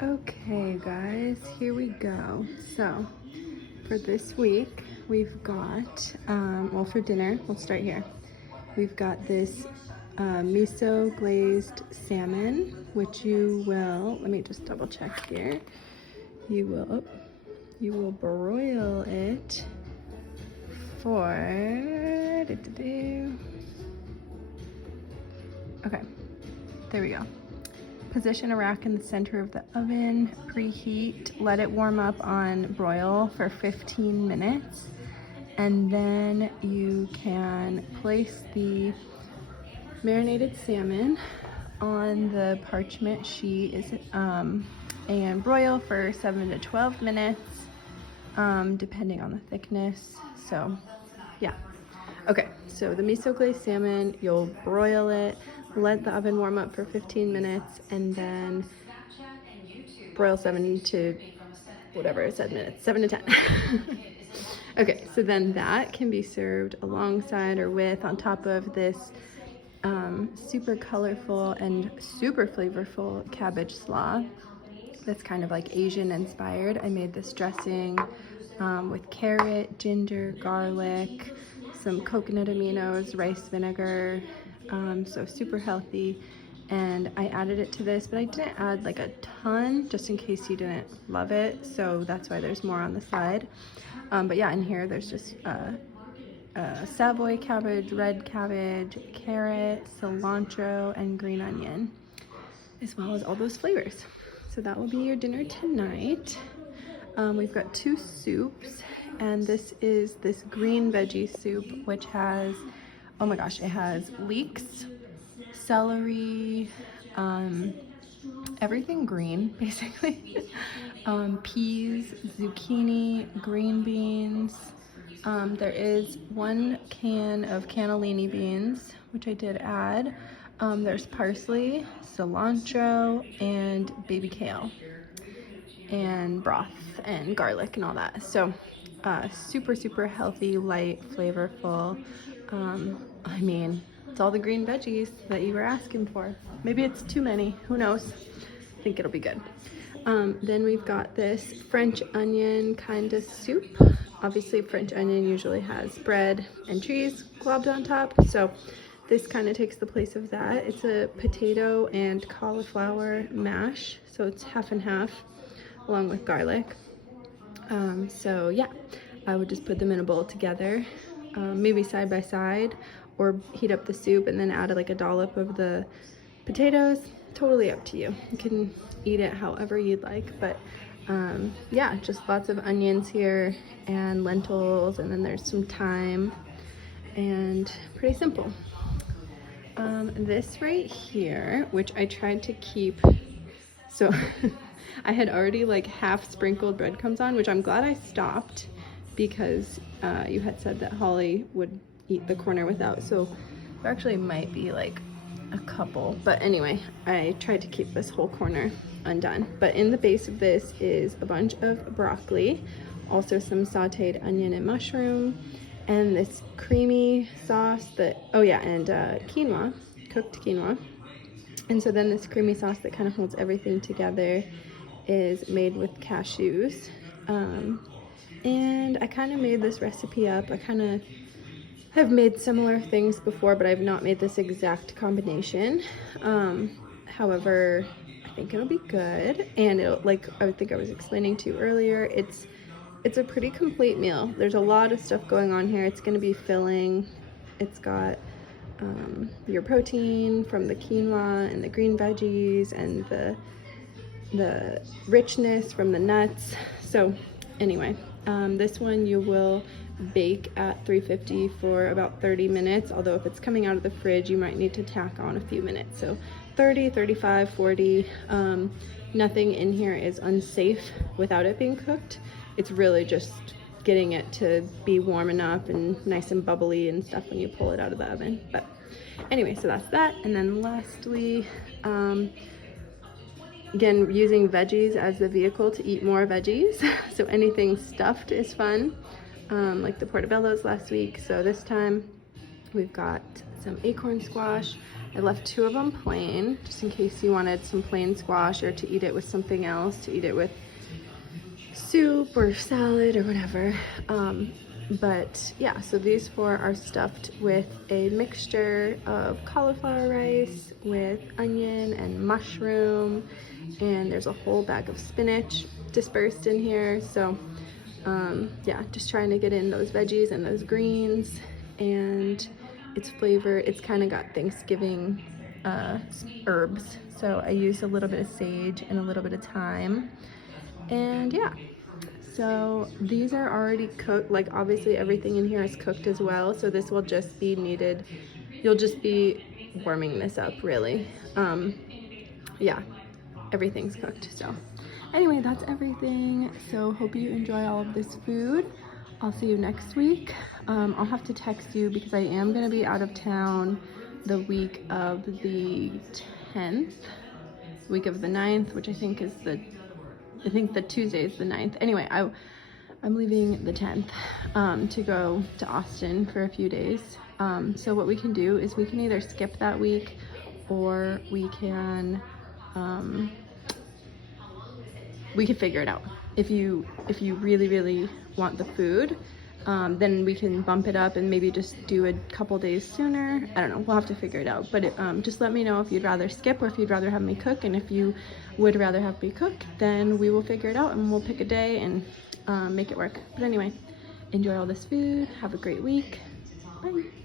Okay guys, here we go. So for this week we've got, well, for dinner, we'll start here. We've got this miso glazed salmon, which you will, let me just double check here. You will broil it for, okay, there we go. Position a rack in the center of the oven, preheat, let it warm up on broil for 15 minutes, and then you can place the marinated salmon on the parchment sheet and broil for 7 to 12 minutes, depending on the thickness. So yeah. Okay, so the miso glazed salmon, you'll broil it, let the oven warm up for 15 minutes, and then broil 7 to whatever it said minutes, 7 to 10. Okay, so then that can be served alongside or with, on top of this super colorful and super flavorful cabbage slaw that's kind of like Asian inspired. I made this dressing with carrot, ginger, garlic, some coconut aminos, rice vinegar, so super healthy. And I added it to this, but I didn't add like a ton just in case you didn't love it, so that's why there's more on the side. But yeah, in here there's just Savoy cabbage, red cabbage, carrot, cilantro, and green onion, as well as all those flavors. So that will be your dinner tonight. We've got 2 soups, and this is this green veggie soup, which has, oh my gosh, it has leeks, celery, everything green, basically. Peas, zucchini, green beans. There is 1 can of cannellini beans, which I did add. There's parsley, cilantro, and baby kale, and broth and garlic and all that. So super healthy, light, flavorful. I mean, it's all the green veggies that you were asking for. Maybe it's too many, who knows? I think it'll be good. Then we've got this French onion kind of soup. Obviously French onion usually has bread and cheese globbed on top, so this kind of takes the place of that. It's a potato and cauliflower mash, so it's half and half, along with garlic. So yeah, I would just put them in a bowl together, maybe side by side, or heat up the soup and then add like a dollop of the potatoes. Totally up to you. You can eat it however you'd like, but yeah, just lots of onions here and lentils, and then there's some thyme, and pretty simple. This right here, which I tried to keep, so I had already like half sprinkled breadcrumbs on, which I'm glad I stopped, because you had said that Holly would eat the corner without, so there actually might be like a couple, but anyway, I tried to keep this whole corner undone. But in the base of this is a bunch of broccoli, also some sauteed onion and mushroom, and this creamy sauce that, oh yeah, and quinoa, cooked quinoa. And so then this creamy sauce that kind of holds everything together is made with cashews. And I kind of made this recipe up. I kind of have made similar things before, but I've not made this exact combination. However, I think it'll be good, and it'll, like I think I was explaining to you earlier, it's a pretty complete meal. There's a lot of stuff going on here. It's going to be filling. It's got your protein from the quinoa and the green veggies, and the richness from the nuts. So anyway, this one you will bake at 350 for about 30 minutes, although if it's coming out of the fridge you might need to tack on a few minutes, so 30, 35, 40. Nothing in here is unsafe without it being cooked. It's really just getting it to be warm enough and nice and bubbly and stuff when you pull it out of the oven. But anyway, so that's that. And then lastly, again, using veggies as the vehicle to eat more veggies. So anything stuffed is fun, like the portobellos last week. So this time we've got some acorn squash, I left 2 of them plain, just in case you wanted some plain squash or to eat it with something else, to eat it with soup or salad or whatever. But yeah, so these 4 are stuffed with a mixture of cauliflower rice with onion and mushroom, and there's a whole bag of spinach dispersed in here. So yeah, just trying to get in those veggies and those greens, and its flavor, it's kind of got Thanksgiving herbs. So I used a little bit of sage and a little bit of thyme, and yeah. So these are already cooked, like obviously everything in here is cooked as well, so this will just be needed, you'll just be warming this up really. Yeah, everything's cooked. So anyway, that's everything. So hope you enjoy all of this food. I'll see you next week. I'll have to text you because I am going to be out of town the week of the 10th, week of the 9th, which I think the Tuesday is the 9th. Anyway, I'm leaving the 10th to go to Austin for a few days. So what we can do is we can either skip that week, or we can figure it out. If you really want the food, then we can bump it up and maybe just do a couple days sooner. I don't know, we'll have to figure it out. But just let me know if you'd rather skip or if you'd rather have me cook. And if you would rather have me cook, then we will figure it out and we'll pick a day and make it work. But anyway, enjoy all this food. Have a great week. Bye.